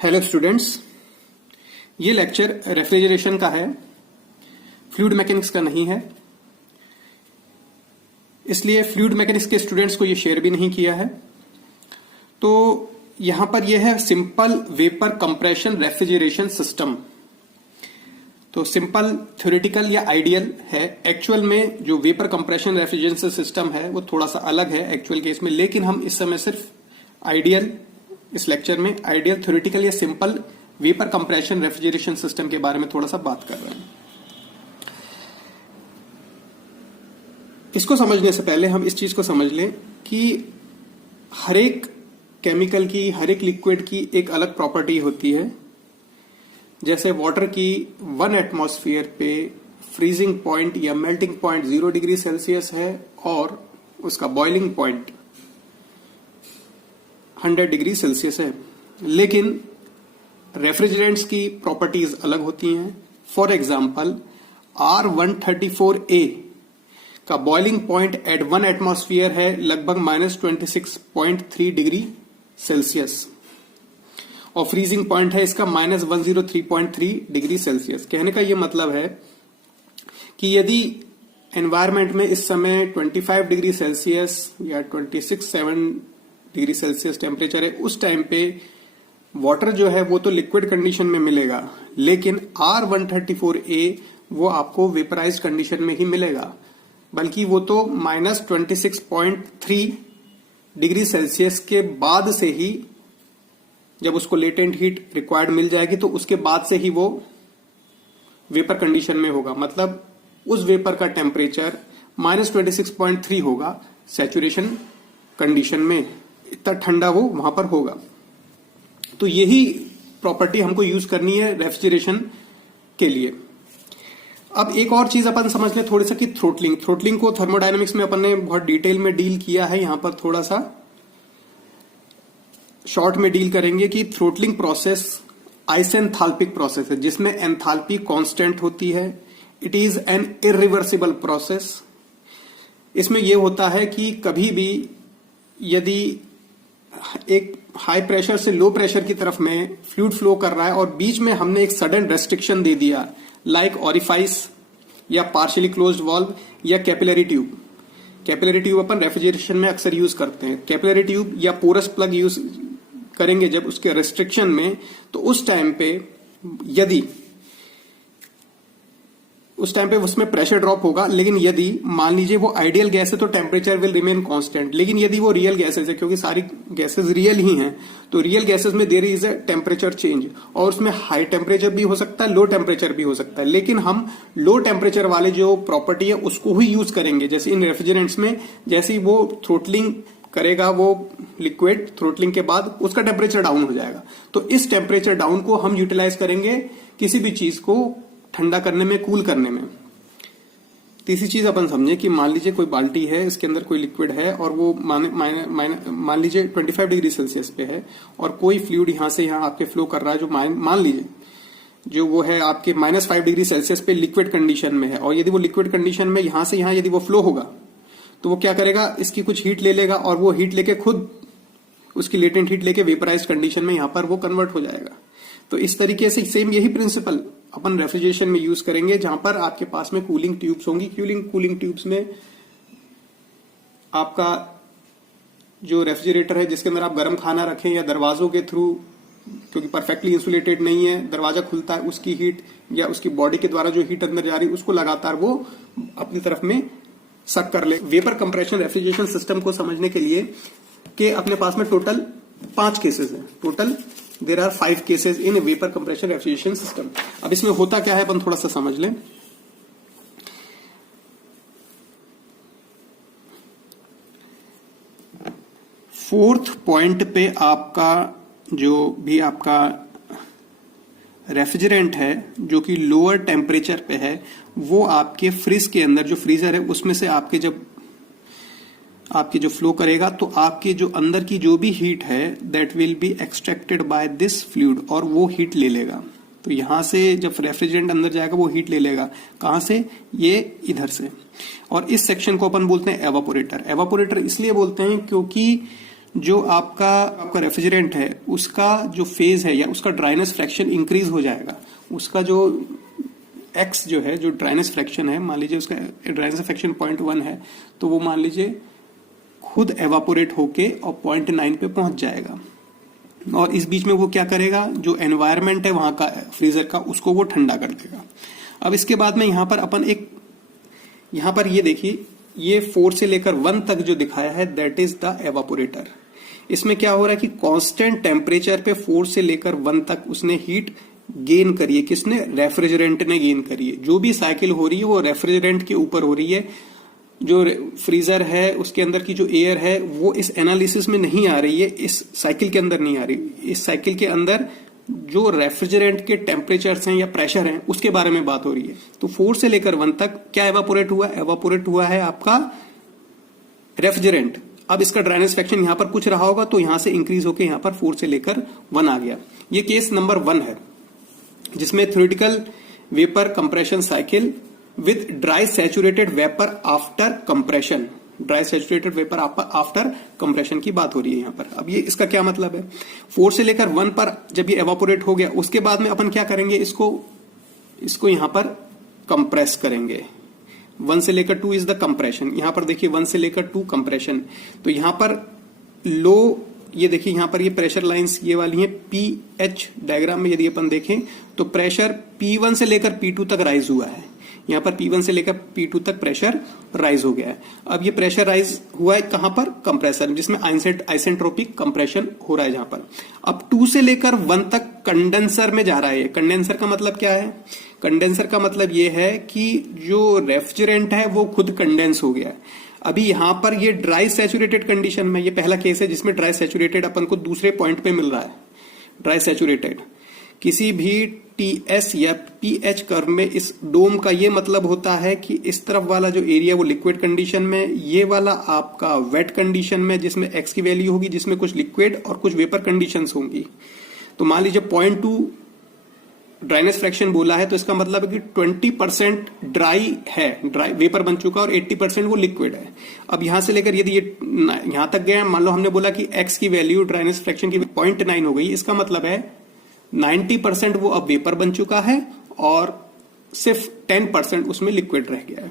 Hello students, ये lecture refrigeration का है, फ्लूइड मैकेनिक्स का नहीं है। इसलिए फ्लूइड मैकेनिक्स के स्टूडेंट्स को ये शेयर भी नहीं किया है। तो यहां पर यह है simple vapour compression refrigeration system. तो सिंपल थ्योरेटिकल या आइडियल है। एक्चुअल में जो वेपर कंप्रेशन रेफ्रिजरेशन सिस्टम है वो थोड़ा सा अलग है एक्चुअल केस में, लेकिन हम इस समय सिर्फ आइडियल, इस लेक्चर में आइडियल थ्योरेटिकल या simple vapour compression refrigeration system के बारे में थोड़ा सा बात कर रहे हैं। इसको समझने से पहले हम इस चीज को समझ लें कि हर एक केमिकल की, हर एक लिक्विड की एक अलग प्रॉपर्टी होती है। जैसे वाटर की 1 एटमॉस्फेयर पे फ्रीजिंग पॉइंट या मेल्टिंग पॉइंट 0 डिग्री सेल्सियस है और उसका बॉइलिंग पॉइंट 100 डिग्री सेल्सियस है, लेकिन रेफ्रिजरेंट्स की प्रॉपर्टीज अलग होती हैं। फॉर एग्जाम्पल R134a का बॉइलिंग पॉइंट एट 1 एटमॉस्फेयर है लगभग -26.3 डिग्री सेल्सियस और फ्रीजिंग पॉइंट है इसका -103.3 डिग्री सेल्सियस। कहने का यह मतलब है कि यदि एनवायरमेंट में इस समय 25 डिग्री सेल्सियस या 26-7 डिग्री सेल्सियस टेम्परेचर है, उस टाइम पे वाटर जो है वो तो लिक्विड कंडीशन में मिलेगा, लेकिन R134a वो आपको वेपराइज्ड कंडीशन में ही मिलेगा, बल्कि वो तो -26.3 डिग्री सेल्सियस के बाद से ही, जब उसको लेटेंट हीट रिक्वायर्ड मिल जाएगी तो उसके बाद से ही वो वेपर कंडीशन में होगा। मतलब उस वेपर का टेम्परेचर -26.3 होगा सैचुरेशन कंडीशन में, इतना ठंडा वो वहां पर होगा। तो यही प्रॉपर्टी हमको यूज करनी है रेफ्रिजरेशन के लिए। अब एक और चीज अपन समझ लें थोड़ा सा कि थ्रोटलिंग को थर्मोडायनेमिक्स में अपन ने बहुत डिटेल में डील किया है। यहां पर थोड़ा सा शॉर्ट में डील करेंगे कि थ्रोटलिंग प्रोसेस आइसेंथाल्पिक प्रोसेस है जिसमें एंथैल्पी कांस्टेंट होती है। It is an irreversible process. इसमें यह होता है कि कभी भी यदि एक हाई प्रेशर से लो प्रेशर की तरफ में फ्लूइड फ्लो कर रहा है और बीच में हमने एक सडन रेस्ट्रिक्शन दे दिया, लाइक ऑरिफाइस या पार्शियली क्लोज्ड वाल्व या कैपिलरी ट्यूब। कैपिलरी ट्यूब अपन रेफ्रिजरेशन में अक्सर यूज करते हैं। कैपिलरी ट्यूब या पोरस प्लग यूज करेंगे जब उसके रेस्ट्रिक्शन में, तो उस टाइम पे यदि उस टाइम पे उसमें प्रेशर ड्रॉप होगा, लेकिन यदि मान लीजिए वो आइडियल गैस है तो टेम्परेचर विल रिमेन कांस्टेंट। लेकिन यदि वो रियल गैसेस है, क्योंकि सारी गैसेस रियल ही हैं, तो रियल गैसेस में there is a temperature change और उसमें हाई टेम्परेचर भी हो सकता है, लो टेम्परेचर भी हो सकता है। लेकिन हम लो टेम्परेचर वाले जो प्रॉपर्टी है उसको ही यूज करेंगे। जैसे इन रेफ्रिजरेंट्स में जैसे ही वो थ्रोटलिंग करेगा, वो लिक्विड थ्रोटलिंग के बाद उसका टेम्परेचर डाउन हो जाएगा, तो इस टेम्परेचर डाउन को हम यूटिलाइज करेंगे किसी भी चीज को ठंडा करने में, कूल करने में। तीसरी चीज अपन समझे कि मान लीजिए कोई बाल्टी है, इसके अंदर कोई लिक्विड है और वो मान लीजिए 25 डिग्री सेल्सियस पे है और कोई फ्लूइड यहां से यहां आपके फ्लो कर रहा है जो मान लीजिए जो वो है आपके -5 डिग्री सेल्सियस पे लिक्विड कंडीशन में है। और यदि वो लिक्विड कंडीशन में यहां से यहां यदि वो फ्लो होगा तो वो क्या करेगा, इसकी कुछ हीट ले लेगा और वो हीट लेके खुद उसकी लेटेंट हीट लेके वेपराइज्ड कंडीशन में यहां पर वो कन्वर्ट हो जाएगा। तो इस तरीके से सेम यही प्रिंसिपल अपन रेफ्रिजरेशन में यूज करेंगे, जहां पर आपके पास में कूलिंग ट्यूब्स होंगी। कूलिंग ट्यूब्स में आपका जो रेफ्रिजरेटर है जिसके अंदर आप गर्म खाना रखें या दरवाजों के थ्रू, क्योंकि परफेक्टली इंसुलेटेड नहीं है, दरवाजा खुलता है, उसकी हीट या उसकी बॉडी के द्वारा जो हीट अंदर जा रही है उसको लगातार वो अपनी तरफ में सक कर ले। वेपर कंप्रेशन रेफ्रिजरेशन सिस्टम को समझने के लिए कि अपने पास में टोटल 5 केसेस है। Total there are 5 cases in vapour compression refrigeration system. अब इसमें होता क्या है अपन थोड़ा सा समझ लें। फोर्थ पॉइंट पे आपका जो भी आपका रेफ्रिजरेंट है जो कि लोअर टेम्परेचर पे है, वो आपके फ्रिज के अंदर जो फ्रीजर है उसमें से आपके जो फ्लो करेगा, तो आपके जो अंदर की जो भी हीट है that will be extracted by this fluid और वो हीट ले लेगा। तो यहां से जब रेफ्रिजरेंट अंदर जाएगा वो हीट ले लेगा, कहां से, ये इधर से। और इस सेक्शन को अपन बोलते हैं एवापोरेटर। एवापोरेटर इसलिए बोलते हैं क्योंकि जो आपका रेफ्रिजरेंट है उसका जो फेज है या उसका ड्राइनेस फ्रैक्शन इंक्रीज हो जाएगा। उसका जो एक्स जो है, जो ड्राइनेस फ्रैक्शन है, मान लीजिए उसका ड्राइनेस फ्रैक्शन 0.1 है, तो वो मान लीजिए खुद एवापोरेट होके और 0.9 पे पहुंच जाएगा। और इस बीच में वो क्या करेगा, जो एनवायरमेंट है वहां का फ्रीजर का, उसको वो ठंडा कर देगा। अब इसके बाद में यहां पर अपन यहां पर ये देखिए, ये 4 से लेकर 1 तक जो दिखाया है दैट इज द एवापोरेटर। इसमें क्या हो रहा है कि कांस्टेंट टेम्परेचर पे 4 से लेकर 1 तक उसने हीट गेन करी है। किसने? रेफ्रिजरेंट ने गेन करी है। जो भी साइकिल हो रही है वो रेफ्रिजरेंट के ऊपर हो रही है। जो फ्रीजर है उसके अंदर की जो एयर है वो इस एनालिसिस में नहीं आ रही है, इस साइकिल के अंदर नहीं आ रही। इस साइकिल के अंदर जो रेफ्रिजरेंट के टेम्परेचर्स हैं या प्रेशर हैं उसके बारे में बात हो रही है। तो 4 से लेकर 1 तक क्या एवापोरेट हुआ? एवापोरेट हुआ है आपका रेफ्रिजरेंट। अब इसका ड्राइनेस फ्रैक्शन यहां पर कुछ रहा होगा तो यहां से इंक्रीज होकर यहां पर 4 से लेकर 1 आ गया। ये केस नंबर 1 है जिसमें theoretical vapour compression cycle with dry saturated vapour after compression, dry saturated vapour after compression की बात हो रही है यहां पर। अब ये इसका क्या मतलब है? 4 से लेकर 1 पर जब ये एवापोरेट हो गया उसके बाद में अपन क्या करेंगे, इसको यहां पर कंप्रेस करेंगे। 1 से लेकर 2 इज द कंप्रेशन। यहां पर देखिए 1 से लेकर 2 कंप्रेशन। तो यहां पर लो, ये देखिए यहां पर ये प्रेशर लाइंस ये वाली हैं पीएच डायग्राम में यदि अपन देखें तो प्रेशर P1 से लेकर P2 तक राइज हुआ है। यहां पर P1 से लेकर P2 तक प्रेशर राइज हो गया है। अब ये प्रेशर राइज हुआ है कहां पर? कंप्रेसर, जिसमें आइसेंट्रोपिक कंप्रेशन हो रहा है जहां पर। अब 2 से लेकर 1 तक कंडेंसर में जा रहा है। कंडेंसर का मतलब क्या है? कंडेंसर का मतलब ये है कि जो रेफ्रिजरेंट है वो खुद कंडेंस हो गया है। अभी यहां पर ये ड्राई सैचुरेटेड कंडीशन में, ये पहला केस है जिसमें ड्राई सैचुरेटेड अपन को दूसरे पॉइंट पे मिल रहा है। ड्राई सैचुरेटेड किसी भी टीएस या पीएच कर्व में इस डोम का ये मतलब होता है कि इस तरफ वाला जो एरिया वो लिक्विड कंडीशन में, ये वाला आपका वेट कंडीशन में जिसमें एक्स की वैल्यू होगी, जिसमें कुछ लिक्विड और कुछ वेपर कंडीशंस होंगी। तो मान लीजिए 0.2 ड्राइनेस फ्रैक्शन बोला है तो इसका मतलब है कि 20% ड्राई है, ड्राई वेपर बन चुका और 80% वो लिक्विड है। अब यहां से लेकर यदि ये यहां तक गया, मान लो हमने बोला कि एक्स की वैल्यू ड्राइनेस फ्रैक्शन की 0.9 हो गई, इसका मतलब है 90% वो अब वेपर बन चुका है और सिर्फ 10% उसमें लिक्विड रह गया है।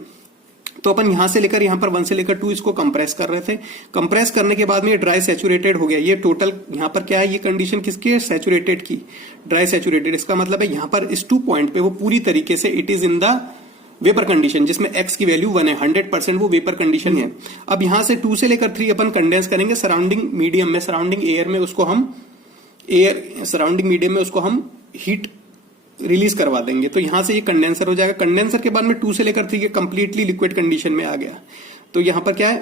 तो अपन यहां से लेकर यहां पर 1 से लेकर 2 इसको कंप्रेस कर रहे थे। कंप्रेस करने के बाद में ये ड्राई सैचुरेटेड हो गया। ये टोटल यहां पर क्या है, ये कंडीशन किसकी है? सैचुरेटेड की, ड्राई सैचुरेटेड। इसका मतलब है यहां पर इस 2 पॉइंट पे वो पूरी तरीके से it is in the vapour condition, जिसमें एक्स की वैल्यू 1 है, 100% वो वेपर कंडीशन है। अब यहां से 2 से लेकर 3 अपन कंडेंस करेंगे सराउंडिंग मीडियम में, सराउंडिंग एयर में, उसको हम सराउंडिंग मीडियम में उसको हम हीट रिलीज करवा देंगे। तो यहां से ये कंडेंसर हो जाएगा। कंडेंसर के बाद में 2 से लेकर 3 के कंप्लीटली लिक्विड कंडीशन में आ गया। तो यहां पर क्या है,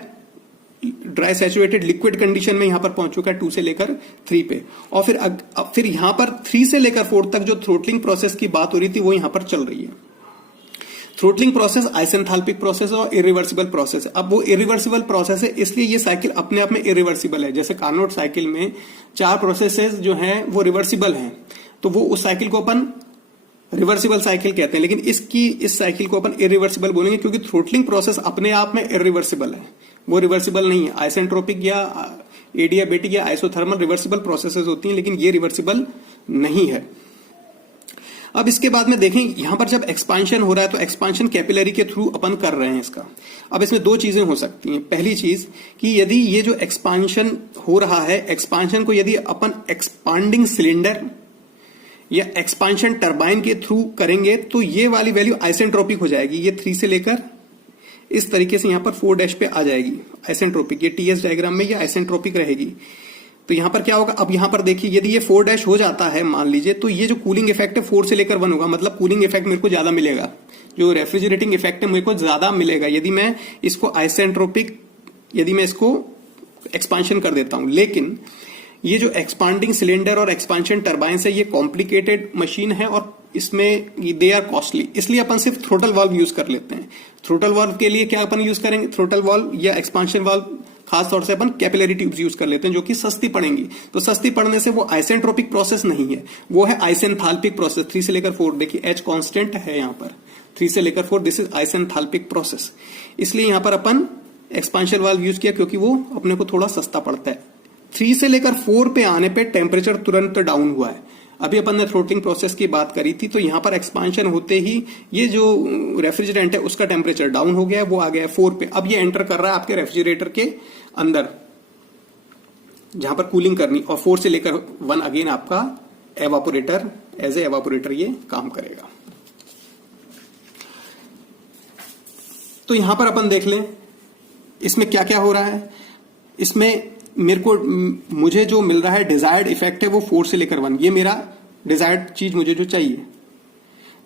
ड्राई सैचुरेटेड लिक्विड कंडीशन में यहां पर पहुंच चुका है 2 से लेकर 3 पे। और फिर यहां पर 3 से लेकर 4 तक जो थ्रोटलिंग प्रोसेस की बात हो रही थी वो यहां पर चल रही है। थ्रोटलिंग प्रोसेस आइसेंथाल्पिक प्रोसेस और इरिवर्सिबल प्रोसेस है। अब वो इरिवर्सिबल प्रोसेस है इसलिए ये साइकिल अपने आप में इरिवर्सिबल है। जैसे कार्नोट साइकिल में 4 प्रोसेसेस जो हैं वो रिवर्सिबल हैं, तो वो उस साइकिल को अपन रिवर्सिबल साइकिल कहते हैं। लेकिन इस साइकिल को अपन इरिवर्सिबल बोलेंगे क्योंकि थ्रोटलिंग प्रोसेस अपने आप में इरिवर्सिबल है, वो रिवर्सिबल नहीं है। आइसेंट्रोपिक या एडियाबेटिक या आइसोथर्मल रिवर्सिबल प्रोसेसेस होती हैं, लेकिन ये रिवर्सिबल नहीं है। अब इसके बाद में देखें यहां पर जब एक्सपांशन हो रहा है तो एक्सपांशन कैपिलरी के थ्रू अपन कर रहे हैं इसका। अब इसमें 2 चीजें हो सकती हैं। पहली चीज कि यदि ये जो एक्सपांशन हो रहा है, एक्सपांशन को यदि अपन एक्सपांडिंग सिलेंडर या एक्सपांशन टरबाइन के थ्रू करेंगे तो ये वाली वैल्यू आइसेंट्रोपिक हो जाएगी। ये 3 से लेकर इस तरीके से यहां पर 4' पे आ जाएगी आइसेंट्रोपिक। ये टीएस डायग्राम में ये आइसेंट्रोपिक रहेगी। तो यहां पर क्या होगा, अब यहां पर देखिए यदि ये 4' हो जाता है मान लीजिए, तो ये जो कूलिंग इफेक्ट है 4 से लेकर 1 होगा, मतलब कूलिंग इफेक्ट मेरे को ज्यादा मिलेगा, जो रेफ्रिजरेटिंग इफेक्ट है मेरे को ज्यादा मिलेगा यदि मैं इसको आइसेंट्रोपिक, यदि मैं इसको एक्सपांशन कर देता हूं। लेकिन ये जो एक्सपांडिंग सिलेंडर और एक्सपांशन टरबाइन है ये कॉम्प्लिकेटेड मशीन है और इसमें दे आर कॉस्टली, इसलिए अपन सिर्फ थ्रोटल वाल्व यूज कर लेते हैं। थ्रोटल वाल्व के लिए क्या अपन यूज करेंगे, थ्रोटल वाल्व या एक्सपांशन वाल्व खास तौर से अपन कैपिलरी ट्यूब्स यूज कर लेते हैं जो कि सस्ती पड़ेंगी। तो सस्ती पड़ने से वो आइसेंट्रोपिक प्रोसेस नहीं है, वो है आइसेंथाल्पिक प्रोसेस। 3 से लेकर 4 देखिए एच कांस्टेंट है यहां पर, 3 से लेकर 4 दिस इज आइसेंथाल्पिक प्रोसेस। इसलिए यहां पर अपन एक्सपांशन वाल्व यूज किया क्योंकि वो अपने को थोड़ा सस्ता पड़ता है। 3 से लेकर 4 पे आने पे टेम्परेचर तुरंत डाउन हुआ है। अभी अपन ने थ्रोटलिंग प्रोसेस की बात करी थी, तो यहां पर एक्सपांशन होते ही ये जो रेफ्रिजरेंट है उसका टेम्परेचर डाउन हो गया, वो आ गया 4 पे। अब ये एंटर कर रहा है आपके रेफ्रिजरेटर के अंदर जहां पर कूलिंग करनी, और 4 से लेकर 1 अगेन आपका एवापोरेटर, एज ए एवापोरेटर ये काम करेगा। तो यहां पर अपन देख लें इसमें क्या क्या हो रहा है। इसमें मुझे जो मिल रहा है डिजायर्ड इफेक्ट है वो 4 से लेकर 1, ये मेरा डिजायर्ड चीज मुझे जो चाहिए,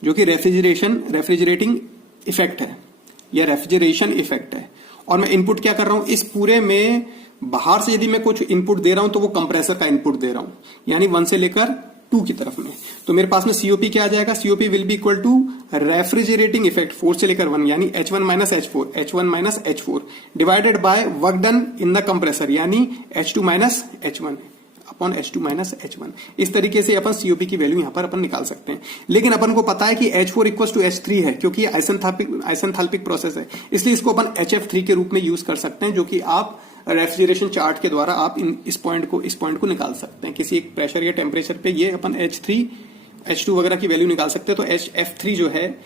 जो कि रेफ्रिजरेटिंग इफेक्ट है या रेफ्रिजरेशन इफेक्ट है। और मैं इनपुट क्या कर रहा हूं इस पूरे में, बाहर से यदि मैं कुछ इनपुट दे रहा हूं तो वो कंप्रेसर का इनपुट दे रहा हूं, यानी 1 से लेकर 2 की तरफ में। तो मेरे पास में सीओपी क्या आ जाएगा, COP will be equal to refrigerating effect 4 से लेकर 1, यानी H1 minus H4 divided by work done in the compressor, यानी H2 minus H1 upon H2 minus H1। इस तरीके से अपन सीओपी की वैल्यू यहां पर अपन निकाल सकते हैं। लेकिन अपन को पता है कि H4 इक्वल टू H3 है, क्योंकि ये आइसेंथाल्पिक प्रोसेस है, इसलिए इसको अपन HF3 के रूप में यूज कर सकते हैं, जो कि आप रेफ्रिजरेशन चार्ट के द्वारा आप इस पॉइंट को निकाल सकते हैं। किसी एक प्रेशर या टेम्परेचर पे ये अपन H3 H2 वगैरह की वैल्यू निकाल सकते हैं। तो HF3 जो है,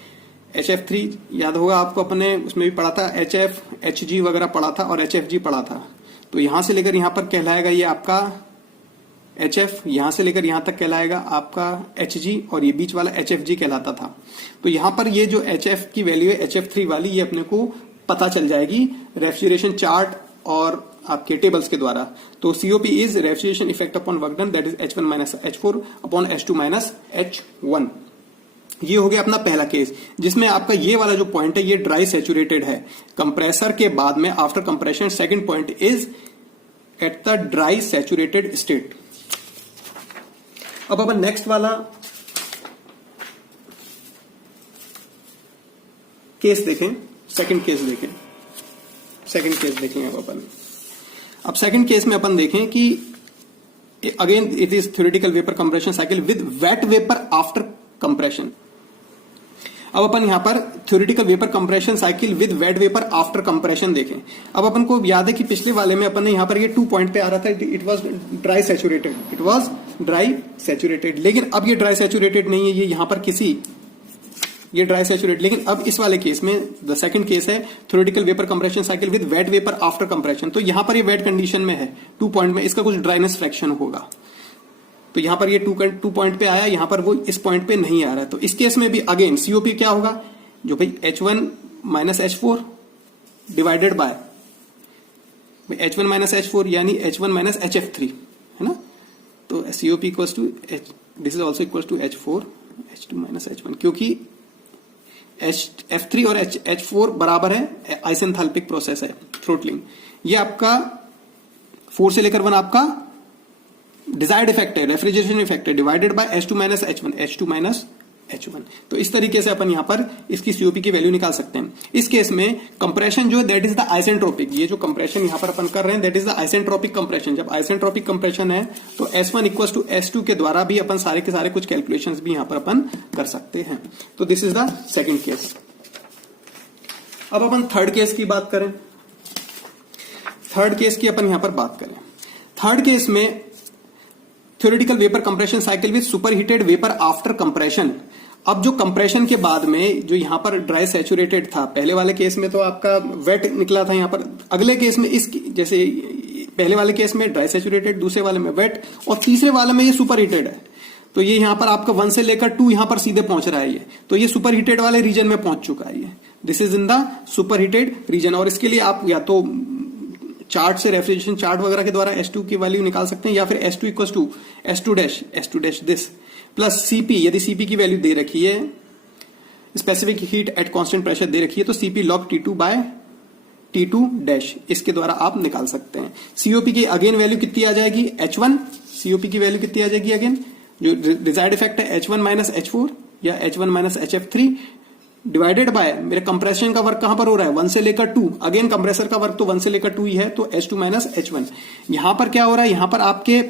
HF3 याद होगा आपको, अपने उसमें भी पढ़ा था, HF HG वगैरह पढ़ा था और HFG पढ़ा था। तो यहां से लेकर यहां पर कहलाएगा ये आपका HF, यहां से लेकर यहां तक कहलाएगा आपका HG, और ये बीच वाला HFG कहलाता था। तो यहां पर ये जो HF की वैल्यू है HF3 वाली, ये अपने को पता चल जाएगी रेफ्रिजरेशन चार्ट और आपके टेबल्स के द्वारा। तो COP is refrigeration effect upon work done, that is H1 minus H4 upon H2 minus H1। ये हो गया अपना पहला केस, जिसमें आपका ये वाला जो पॉइंट है ये ड्राई सैचुरेटेड है कंप्रेसर के बाद में after compression. Second point is at the dry saturated state. अब अपन नेक्स्ट वाला केस देखें, सेकंड केस देखेंगे अब सेकंड केस में अपन देखें कि again it is theoretical vapour compression cycle with weight vapour after compression. अब अपन यहां पर theoretical vapour compression cycle with weight vapour after compression देखें। अब अपन को याद है कि पिछले वाले में अपन ने यहां पर ये 2 पॉइंट पे आ रहा था, इट वाज ड्राई सैचुरेटेड, लेकिन अब ये ड्राई सैचुरेटेड नहीं है, ये यहां पर ये ड्राई सैचुरेटेड। लेकिन अब इस वाले केस में द सेकंड केस है theoretical vapour compression cycle with weight vapour after compression. तो यहां पर ये वेट कंडीशन में है, 2 पॉइंट में इसका कुछ ड्राइनेस फ्रैक्शन होगा। तो यहां पर ये 2 पॉइंट पे आया, यहां पर वो इस पॉइंट पे नहीं आ रहा है। तो इस केस में भी अगेन सीओपी क्या होगा, जो भाई H1 minus H4 divided bye H1 minus H4, यानी H1 माइनस HF3 है ना। तो COP equals to this is also equals to H4 H2 minus H1, क्योंकि F3 और H4 बराबर है, आइसेंथाल्पिक प्रोसेस है थ्रोटलिंग। ये आपका 4 से लेकर 1 आपका डिजायर्ड इफेक्ट है, रेफ्रिजरेशन इफेक्ट है, divided by H2 minus H1। तो इस तरीके से अपन यहां पर इसकी सीओपी की वैल्यू निकाल सकते हैं। इस केस में कंप्रेशन जो है दैट इज द आइसेंट्रोपिक, ये जो कंप्रेशन यहां पर अपन कर रहे हैं that is the isentropic compression. जब आइसेंट्रोपिक कंप्रेशन है तो S1 इक्वल टू S2 के द्वारा भी अपन सारे के सारे कुछ कैलकुलेशंस भी यहां पर अपन कर सकते हैं। तो this is the second case. अब अपन थर्ड केस की बात करें। थर्ड केस में theoretical vapour compression cycle with superheated vapour after compression. अब जो कंप्रेशन के बाद में जो यहां पर ड्राई सैचुरेटेड था, पहले वाले केस में तो आपका वेट निकला था, यहां पर अगले केस में इस जैसे पहले वाले केस में ड्राई सैचुरेटेड, दूसरे वाले में वेट, और तीसरे वाले में ये सुपरहीटेड है। तो ये यहां पर आपका 1 से लेकर 2 यहां पर सीधे पहुंच रहा है ये, तो ये सुपरहीटेड वाले रीजन में पहुंच चुका है ये, this is in the superheated region. और इसके लिए आप या तो चार्ट से रेफ्रिजरेशन चार्ट वगैरह के द्वारा S2 की वैल्यू निकाल सकते हैं, या फिर S2 equal to S2 dash this plus CP, यदि CP की वैल्यू दे रखी है, specific heat at constant pressure दे रखी है, तो CP log T2 bye T2 dash, इसके द्वारा आप निकाल सकते हैं। COP की अगेन वैल्यू कितनी आ जाएगी, H1, COP की वैल्यू कितनी आ जाएगी अगेन, जो डिजायर्ड इफेक्ट है H1 माइनस H4 या H1 minus HF3 divided by मेरे कंप्रेशन का वर्क कहां पर हो रहा है, 1 से लेकर 2, अगेन कंप्रेसर का वर्क तो 1 से लेकर 2 ही है, तो H2 माइनस H1। यहां पर क्या हो रहा है, यहां पर आपके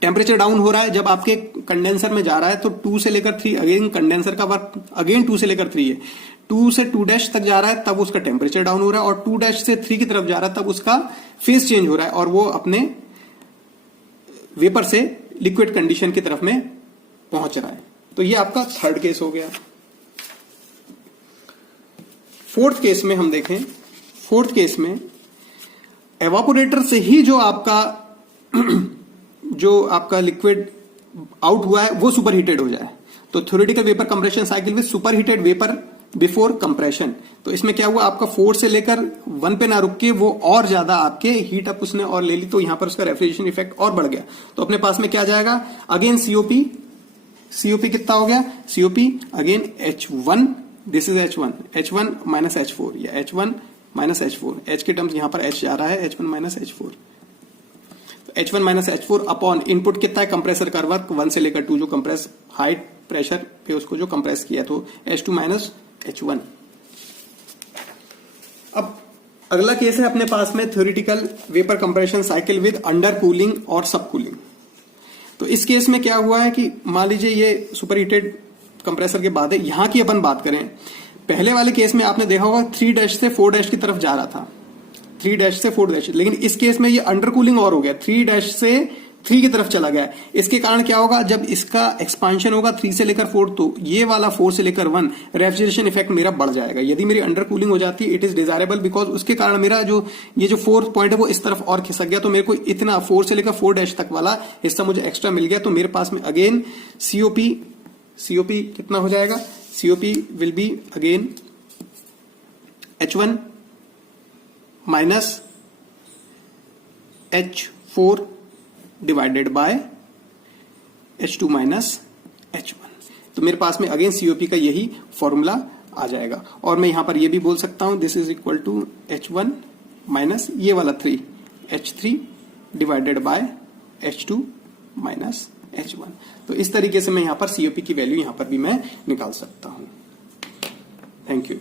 टेम्परेचर डाउन हो रहा है जब आपके कंडेंसर में जा रहा है, तो 2 से लेकर 3, अगेन कंडेंसर का वर्क अगेन 2 से लेकर 3 है, 2 से 2 डैश तक जा रहा है तब उसका टेम्परेचर डाउन हो रहा है, और 2 डैश से 3 की तरफ जा रहा है तब उसका फेज चेंज हो रहा है, और वो अपने वेपर से लिक्विड कंडीशन की तरफ में पहुंच रहा है। तो ये आपका थर्ड केस हो गया। फोर्थ केस में हम देखें, फोर्थ केस में एवापोरेटर से ही जो आपका लिक्विड आउट हुआ है वो सुपर हीटेड हो जाए, तो theoretical vapour compression cycle with super heated vapour before compression. तो इसमें क्या हुआ, आपका 4 से लेकर 1 पे ना रुक के वो और ज्यादा आपके हीट अप उसने और ले ली, तो यहां पर उसका रेफ्रिजरेशन इफेक्ट और बढ़ गया। तो अपने पास में क्या जाएगा, अगेन सीओपी कितना हो गया, COP again H1, this is H1 minus H4 या H1 माइनस H4, H के टर्म्स यहां पर H जा रहा है, H1 माइनस H4। तो H1 minus H4 upon input कितना है, कंप्रेसर का वर्क 1 से लेकर 2 जो कंप्रेस हाई प्रेशर पे उसको जो कंप्रेस किया, तो H2 माइनस H1। अब अगला केस है अपने पास में theoretical vapour compression cycle with under cooling और सब कूलिंग। तो इस केस में क्या हुआ है कि मान लीजिए ये सुपर हीटेड कंप्रेसर के बाद है। यहां की अपन बात करें, पहले वाले केस में आपने देखा होगा 3' से 4' की तरफ जा रहा था, 3' से 4', लेकिन इस केस में ये अंडर कूलिंग और हो गया, 3' से 3 की तरफ चला गया। इसके कारण क्या होगा, जब इसका एक्सपांशन होगा 3 से लेकर 4, तो ये वाला 4 से लेकर 1 रेफ्रिजरेशन इफेक्ट मेरा बढ़ जाएगा। यदि मेरी अंडर कूलिंग हो जाती है, इट इज डिजायरेबल, बिकॉज उसके कारण मेरा ये जो 4 पॉइंट है वो इस तरफ और खिसक गया, तो मेरे को इतना 4 से लेकर 4' तक वाला हिस्सा मुझे एक्स्ट्रा मिल गया। तो मेरे पास में अगेन सीओपी कितना हो जाएगा, COP will be again H1 minus H4 divided bye H2 minus H1। तो मेरे पास में अगेन सीओपी का यही फॉर्मूला आ जाएगा। और मैं यहां पर यह भी बोल सकता हूं, this is equal to H1 minus ये वाला 3 H3 divided by H2 minus H1। तो इस तरीके से मैं यहां पर सीओपी की वैल्यू यहां पर भी मैं निकाल सकता हूं। Thank you.